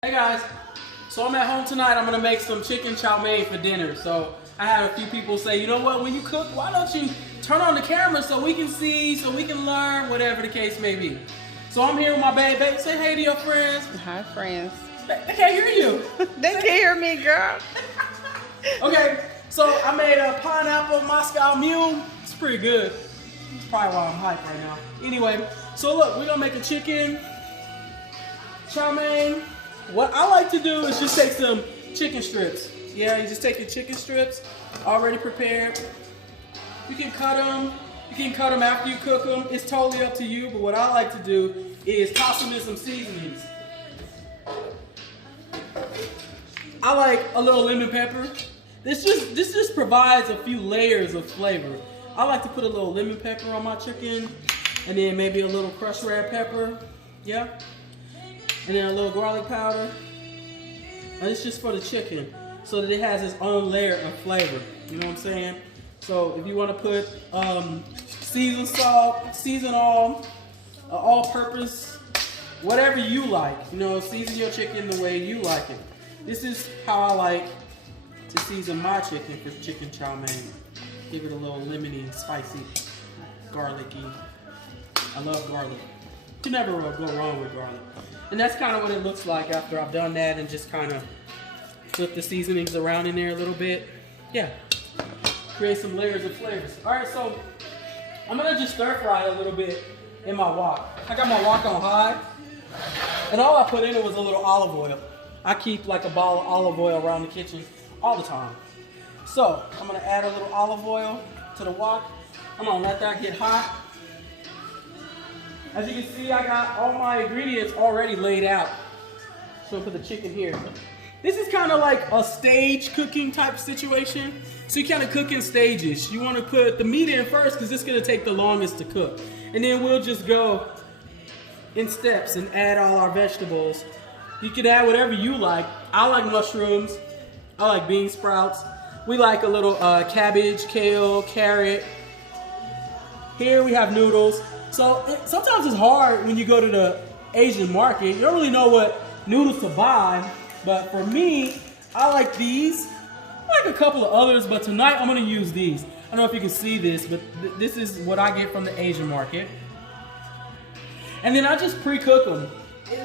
Hey guys, so I'm at home tonight. I'm gonna make some chicken chow mein for dinner. So I had a few people say, you know what, when you cook, why don't you turn on the camera so we can see, so we can learn, whatever the case may be. So I'm here with my babe. Babe, say hey to your friends. Hi, friends. They can't hear you. They can hear me, girl. Okay, so I made a pineapple Moscow Mule. It's pretty good. It's probably why I'm hyped right now. Anyway, so look, we're gonna make a chicken chow mein. What I like to do is just take some chicken strips. Yeah, you just take your chicken strips, already prepared. You can cut them. You can cut them after you cook them. It's totally up to you, but what I like to do is toss them in some seasonings. I like a little lemon pepper. This just provides a few layers of flavor. I like to put a little lemon pepper on my chicken, and then maybe a little crushed red pepper. Yeah. And then a little garlic powder. And it's just for the chicken, so that it has its own layer of flavor. You know what I'm saying? So if you want to put seasoned salt, season all-purpose, whatever you like. You know, season your chicken the way you like it. This is how I like to season my chicken for chicken chow mein. Give it a little lemony, spicy, garlicky. I love garlic. You can never go wrong with garlic. And that's kind of what it looks like after I've done that and just kind of flip the seasonings around in there a little bit. Yeah, create some layers of flavors. All right, so I'm gonna just stir fry a little bit in my wok. I got my wok on high, and all I put in it was a little olive oil. I keep like a bottle of olive oil around the kitchen all the time. So I'm gonna add a little olive oil to the wok. I'm gonna let that get hot. As you can see, I got all my ingredients already laid out. So for the chicken here. This is kind of like a stage cooking type situation. So you kind of cook in stages. You want to put the meat in first because it's going to take the longest to cook. And then we'll just go in steps and add all our vegetables. You can add whatever you like. I like mushrooms. I like bean sprouts. We like a little cabbage, kale, carrot. Here we have noodles. So sometimes it's hard when you go to the Asian market. You don't really know what noodles to buy. But for me, I like these. I like a couple of others, but tonight I'm gonna use these. I don't know if you can see this, but this is what I get from the Asian market. And then I just pre-cook them.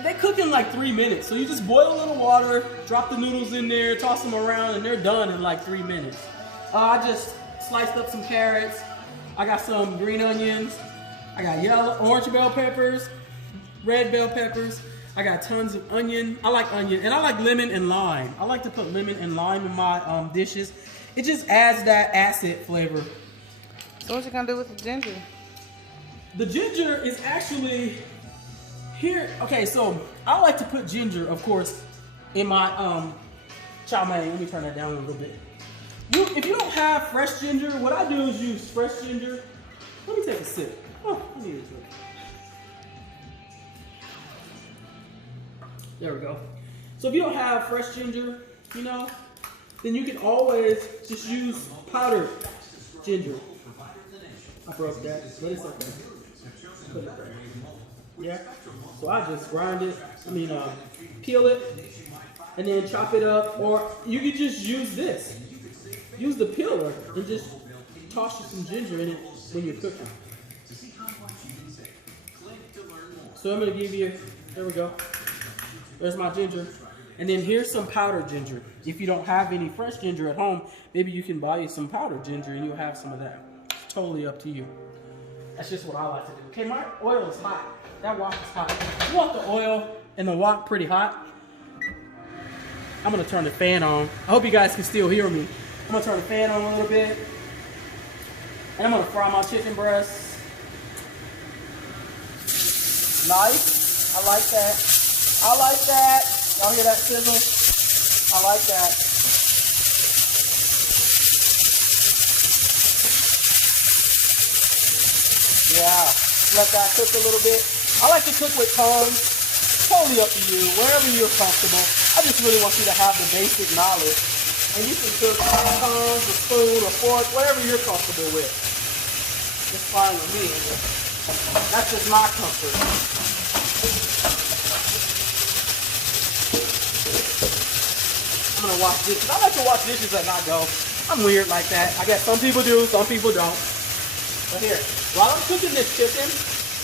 They cook in like 3 minutes. So you just boil a little water, drop the noodles in there, toss them around, and they're done in like 3 minutes. I just sliced up some carrots. I got some green onions. I got orange bell peppers, red bell peppers. I got tons of onion. I like onion, and I like lemon and lime. I like to put lemon and lime in my dishes. It just adds that acid flavor. So what you gonna do with the ginger? The ginger is actually here. Okay, so I like to put ginger, of course, in my chow mein. Let me turn that down a little bit. If you don't have fresh ginger, what I do is use fresh ginger. Let me take a sip. Oh, let me use it. There we go. So if you don't have fresh ginger, you know, then you can always just use powdered ginger. I broke that, but it's okay. Put it there. Yeah. So I just grind it. Peel it, and then chop it up. Or you could just use this. Use the peeler and just toss some ginger in it when you're cooking. So I'm gonna give you, there we go. There's my ginger. And then here's some powdered ginger. If you don't have any fresh ginger at home, maybe you can buy you some powdered ginger and you'll have some of that. It's totally up to you. That's just what I like to do. Okay, my oil is hot. That wok is hot. You want the oil and the wok pretty hot? I'm gonna turn the fan on. I hope you guys can still hear me. I'm gonna turn the fan on a little bit. And I'm gonna fry my chicken breasts. Nice. I like that. I like that. Y'all hear that sizzle? I like that. Yeah. Let that cook a little bit. I like to cook with tongs. Totally up to you. Wherever you're comfortable. I just really want you to have the basic knowledge. And you can cook with tongs, a spoon, a fork, whatever you're comfortable with. It's fine with me. That's just my comfort. to wash dishes. I like to wash dishes as I go. I'm weird like that. I guess some people do, some people don't. But here, while I'm cooking this chicken,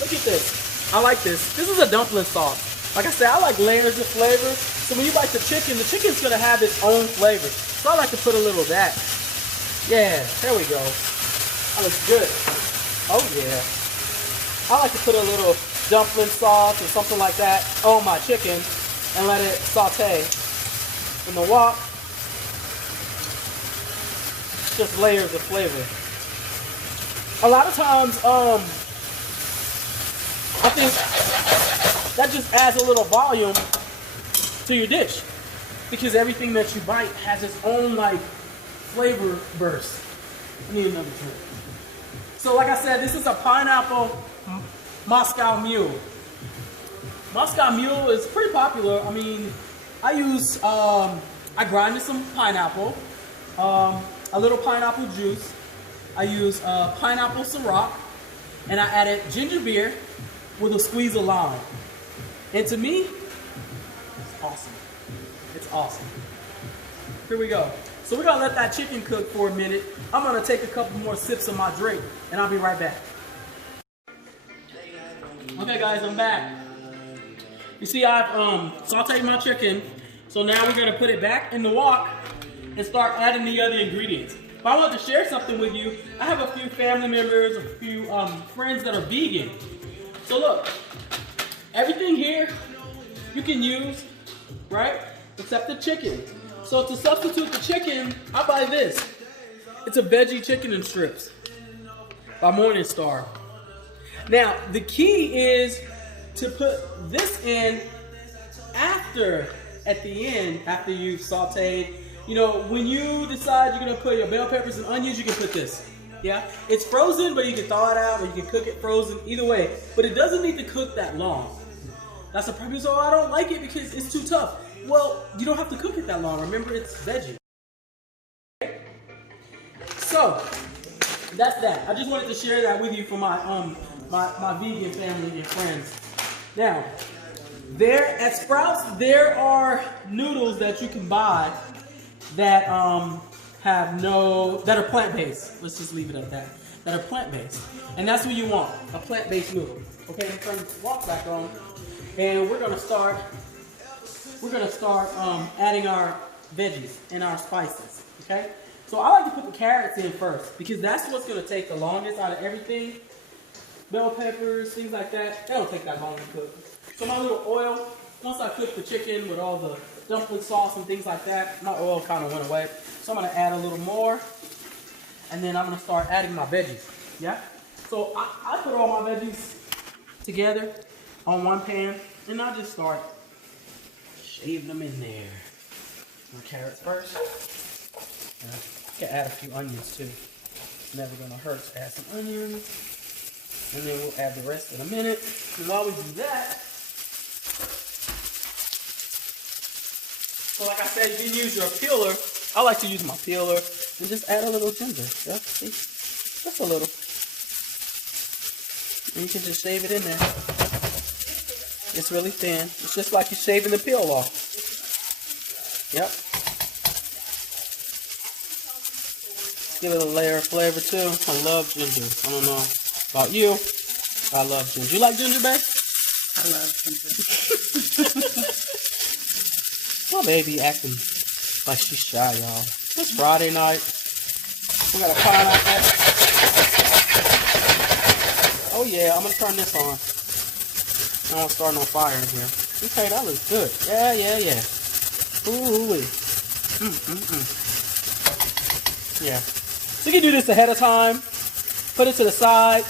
look at this. I like this. This is a dumpling sauce. Like I said, I like layers of flavor. So when you bite the chicken's going to have its own flavor. So I like to put a little of that. Yeah, there we go. That looks good. Oh yeah. I like to put a little dumpling sauce or something like that on my chicken and let it saute in the wok. Just layers of flavor. A lot of times, I think that just adds a little volume to your dish because everything that you bite has its own like flavor burst. I need another drink. So like I said, this is a pineapple Moscow Mule. Moscow Mule is pretty popular. I mean, I use, I grinded some pineapple, a little pineapple juice. I use pineapple Ciroc, and I added ginger beer with a squeeze of lime. And to me, it's awesome. It's awesome. Here we go. So we're gonna let that chicken cook for a minute. I'm gonna take a couple more sips of my drink, and I'll be right back. Okay guys, I'm back. You see I've sauteed my chicken, so now we're gonna put it back in the wok and start adding the other ingredients. But I wanted to share something with you. I have a few family members, a few friends that are vegan. So look, everything here you can use, right? Except the chicken. So to substitute the chicken, I buy this. It's a veggie chicken and strips by Morningstar. Now, the key is to put this in at the end, after you've sauteed. You know, when you decide you're gonna put your bell peppers and onions, you can put this. Yeah, it's frozen, but you can thaw it out or you can cook it frozen, either way. But it doesn't need to cook that long. That's the purpose. Oh, I don't like it because it's too tough. Well, you don't have to cook it that long. Remember, it's veggie. So, that's that. I just wanted to share that with you for my my vegan family and friends. Now, there at Sprouts, there are noodles that you can buy that that are plant-based. Let's just leave it at that. That are plant-based, and that's what you want, a plant-based noodle. Okay, I'm turning the wok back on, and we're gonna start adding our veggies and our spices. Okay, so I like to put the carrots in first because that's what's gonna take the longest out of everything. Bell peppers, things like that, they don't take that long to cook. So my little oil, once I cook the chicken with all the dumpling sauce and things like that, my oil kind of went away. So I'm gonna add a little more, and then I'm gonna start adding my veggies, yeah? So I put all my veggies together on one pan, and I just start shaving them in there. My carrots first. I can add a few onions too. Never gonna hurt to add some onions. And then we'll add the rest in a minute. And while we do that, so like I said, you can use your peeler. I like to use my peeler and just add a little ginger. Yeah, see? Just a little. And you can just shave it in there. It's really thin. It's just like you're shaving the peel off. Yep. Give it a layer of flavor too. I love ginger. I don't know about you, I love ginger. You like ginger, babe? I love ginger. My baby acting like she's shy, y'all. It's Friday night. We got a pineapple. Oh yeah, I'm gonna turn this on. I don't start no fire in here. Okay, that looks good. Yeah. Ooh-wee. Yeah. So you can do this ahead of time. Put it to the side.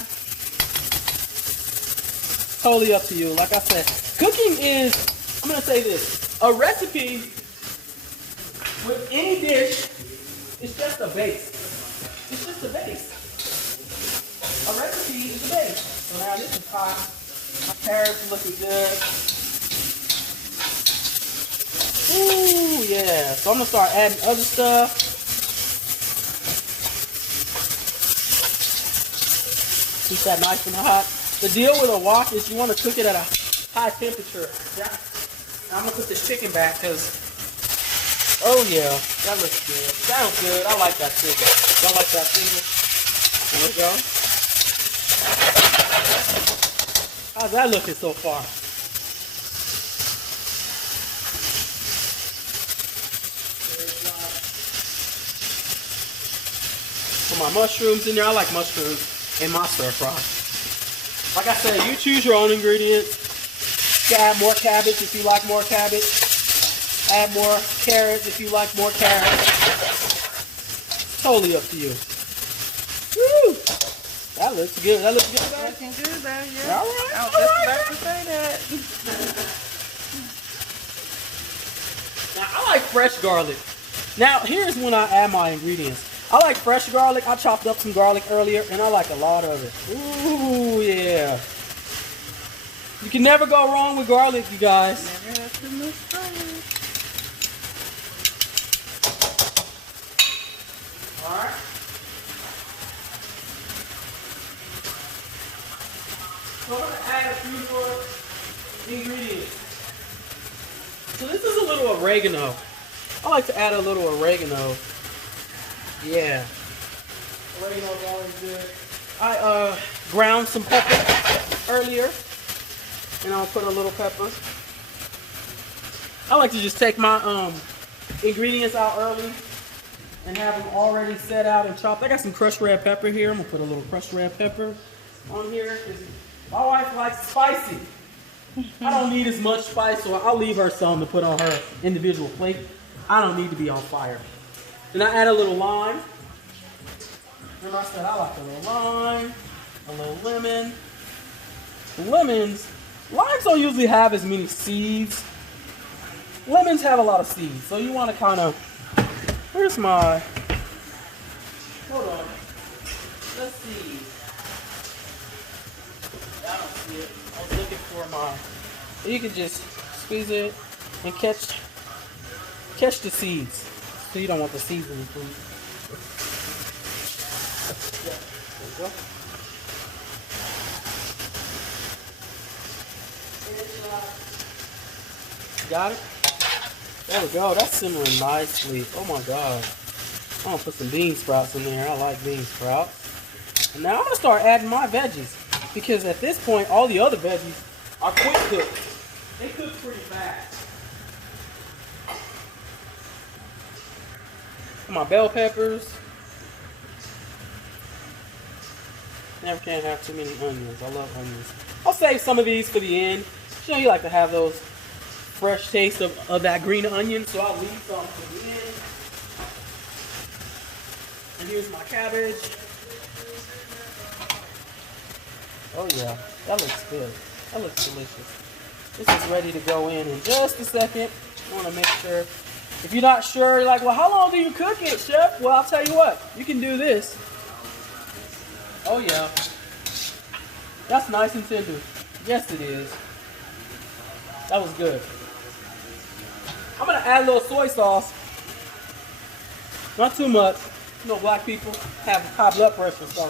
Totally up to you. Like I said, cooking is, I'm going to say this, a recipe with any dish is just a base. It's just a base. A recipe is a base. So now this is hot. My carrots are looking good. Ooh, yeah. So I'm going to start adding other stuff. Keep that nice and hot. The deal with a wok is you want to cook it at a high temperature. Yeah. I'm gonna put this chicken back because Oh yeah, that looks good. Sounds good. I like that sizzle. Y'all like that sizzle? There we go. How's that looking so far? Put my mushrooms in there. I like mushrooms in my stir fry. Like I said, you choose your own ingredients. You can add more cabbage if you like more cabbage. Add more carrots if you like more carrots. Totally up to you. Woo! That looks good. That looks good, guys? Looking good though, yeah. All right. I was just about to say that. Now, I like fresh garlic. Now, here's when I add my ingredients. I like fresh garlic. I chopped up some garlic earlier, and I like a lot of it. Ooh, yeah. You can never go wrong with garlic, you guys. Never have too much garlic. Alright. So I'm going to add a few more ingredients. So this is a little oregano. I like to add a little oregano. Yeah. Oregano is always good. I ground some pepper earlier. And I'll put a little pepper. I like to just take my ingredients out early and have them already set out and chopped. I got some crushed red pepper here. I'm gonna put a little crushed red pepper on here. My wife likes spicy. I don't need as much spice, so I'll leave her some to put on her individual plate. I don't need to be on fire. Then I add a little lime. Remember I said I like a little lime, a little lemon. Limes don't usually have as many seeds. Lemons have a lot of seeds, so you want to kind of. Where's my? Hold on. Let's see. I don't see it. I was looking for my. You can just squeeze it and catch the seeds. So you don't want the seeds in the food. Yeah, there you go. Got it? There we go. That's simmering nicely. Oh my god. I'm gonna put some bean sprouts in there. I like bean sprouts. And now I'm gonna start adding my veggies. Because at this point, all the other veggies are quick cooked. They cook pretty fast. My bell peppers. Never can have too many onions. I love onions. I'll save some of these for the end. You know, you like to have those fresh taste of that green onion, so I'll leave some for the end. And here's my cabbage. Oh yeah, that looks good. That looks delicious. This is ready to go in just a second. I want to make sure. If you're not sure, you're like, well, how long do you cook it, chef? Well, I'll tell you what. You can do this. Oh yeah. That's nice and tender. Yes, it is. That was good. I'm gonna add a little soy sauce. Not too much. You know, black people have high blood pressure, so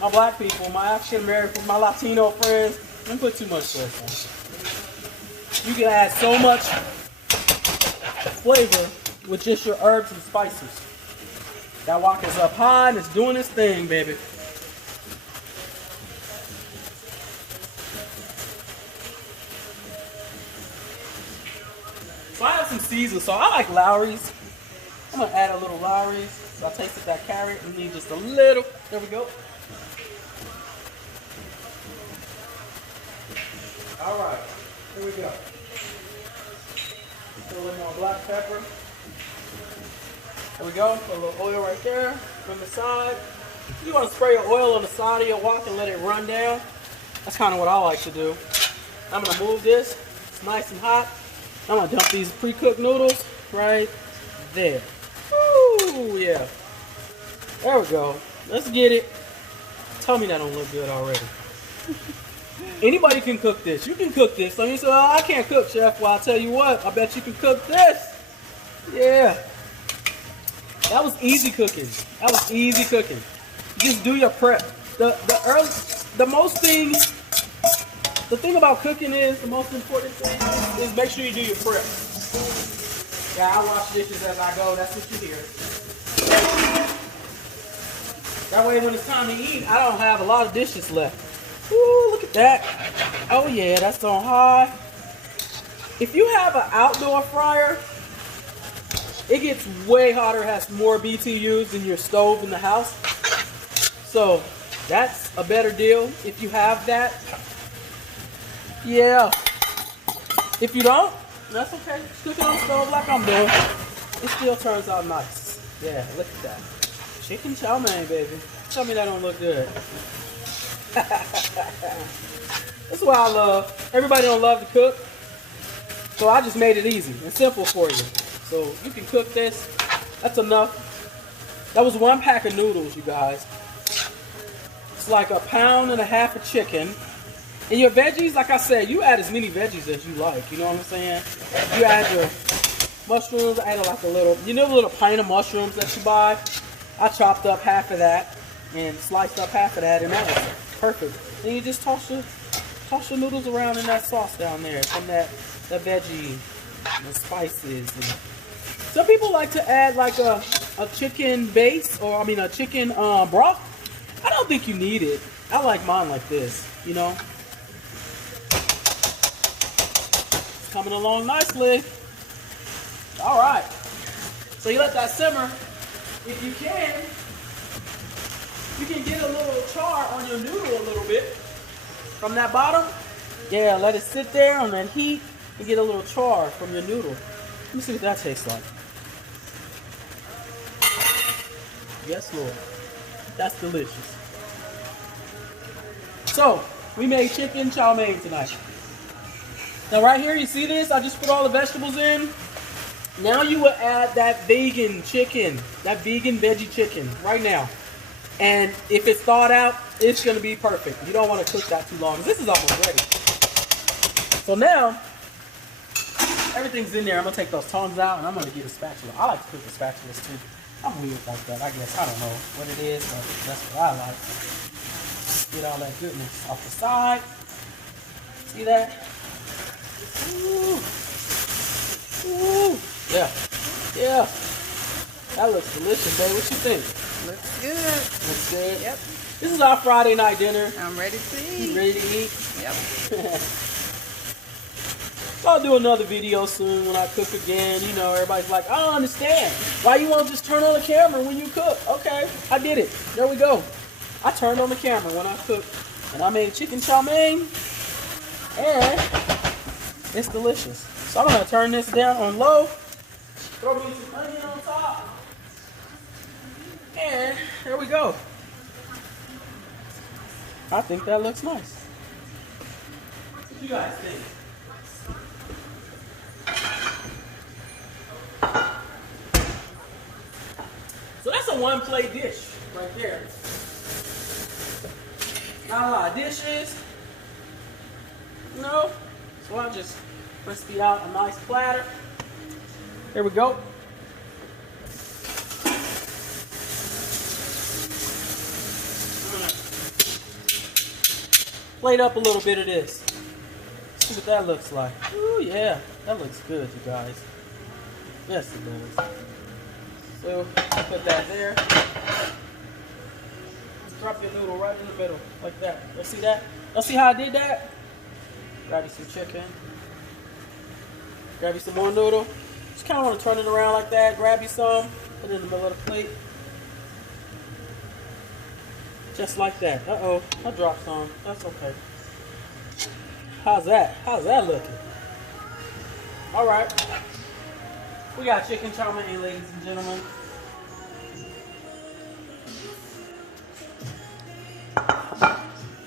my black people, my African Americans, my Latino friends, don't put too much soy sauce. You can add so much flavor with just your herbs and spices. That wok is up high and it's doing its thing, baby. So I have some seasoning, so I like Lowry's. I'm gonna add a little Lowry's. So I tasted that carrot and need just a little. There we go. All right, here we go. Put a little more black pepper. There we go. Put a little oil right there from the side. You want to spray your oil on the side of your wok and let it run down. That's kind of what I like to do. I'm gonna move this. It's nice and hot. I'm gonna dump these pre-cooked noodles right there. Woo, yeah. There we go. Let's get it. Tell me that don't look good already. Anybody can cook this. You can cook this. So you say, oh, I can't cook, chef. Well, I'll tell you what. I bet you can cook this. Yeah. That was easy cooking. That was easy cooking. Just do your prep. The thing about cooking is, the most important thing is make sure you do your prep. Yeah, I wash dishes as I go. That's what you hear. That way when it's time to eat, I don't have a lot of dishes left. Ooh, look at that. Oh yeah, that's on high. If you have an outdoor fryer, it gets way hotter, has more BTUs than your stove in the house. So that's a better deal if you have that. Yeah. If you don't, that's okay. Stick it on the stove like I'm doing. It still turns out nice. Yeah, look at that. Chicken chow mein, baby. Tell me that don't look good. That's what I love. Everybody don't love to cook. So I just made it easy and simple for you. So you can cook this. That's enough. That was 1 pack of noodles, you guys. It's like 1.5 pounds of chicken. And your veggies, like I said, you add as many veggies as you like. You know what I'm saying? You add your mushrooms. I added like a little, you know the little pint of mushrooms that you buy? I chopped up half of that and sliced up half of that, and that was perfect. And you just toss your noodles around in that sauce down there from that veggie, the spices. And some people like to add like a chicken base, or I mean a chicken broth. I don't think you need it. I like mine like this, you know. It's coming along nicely. All right. So you let that simmer. If you can get a little char on your noodle a little bit from that bottom. Yeah, let it sit there on that heat and get a little char from your noodle. Let me see what that tastes like. Yes, Lord. That's delicious. So, we made chicken chow mein tonight. Now right here, you see this? I just put all the vegetables in. Now you will add that vegan chicken, that vegan veggie chicken right now. And if it's thawed out, it's gonna be perfect. You don't wanna cook that too long. This is almost ready. So now, everything's in there. I'm gonna take those tongs out and I'm gonna get a spatula. I like to cook with spatulas too. I'm weird like that, I guess. I don't know what it is, but that's what I like. Get all that goodness off the side. See that? Ooh. Ooh. Yeah. Yeah. That looks delicious, babe. What you think? Looks good. Looks good? Yep. This is our Friday night dinner. I'm ready to eat. You ready to eat? Yep. I'll do another video soon when I cook again. You know, everybody's like, I don't understand. Why you won't just turn on the camera when you cook? Okay, I did it. There we go. I turned on the camera when I cooked. And I made chicken chow mein. And it's delicious. So I'm going to turn this down on low. Throw me some onion on top. And there we go. I think that looks nice. What you guys think? So that's a 1-plate dish right there. Not a lot of dishes. No. So I'll just crispy out a nice platter. There we go. Plate up a little bit of this. See what that looks like. Ooh, yeah. That looks good, you guys. Yes, it does. So, put that there. Drop your noodle right in the middle, like that. Y'all see that? Y'all see how I did that? Grab you some chicken. Grab you some more noodle. Just kind of want to turn it around like that. Grab you some. Put it in the middle of the plate. Just like that. Uh-oh. I dropped some. That's okay. How's that? How's that looking? Alright. We got chicken chow mein, ladies and gentlemen.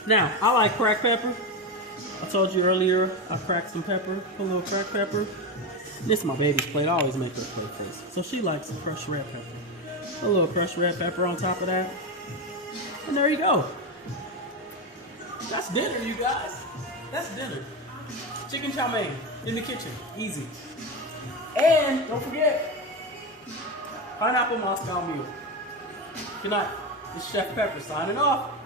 Now, I like cracked pepper. I told you earlier I cracked some pepper. Put a little cracked pepper. This is my baby's plate. I always make her a plate first. So she likes crushed red pepper. A little crushed red pepper on top of that. And there you go. That's dinner, you guys. That's dinner. Chicken chow mein in the kitchen. Easy. And don't forget, pineapple Moscow Mule. Good night. This is Chef Pepper signing off.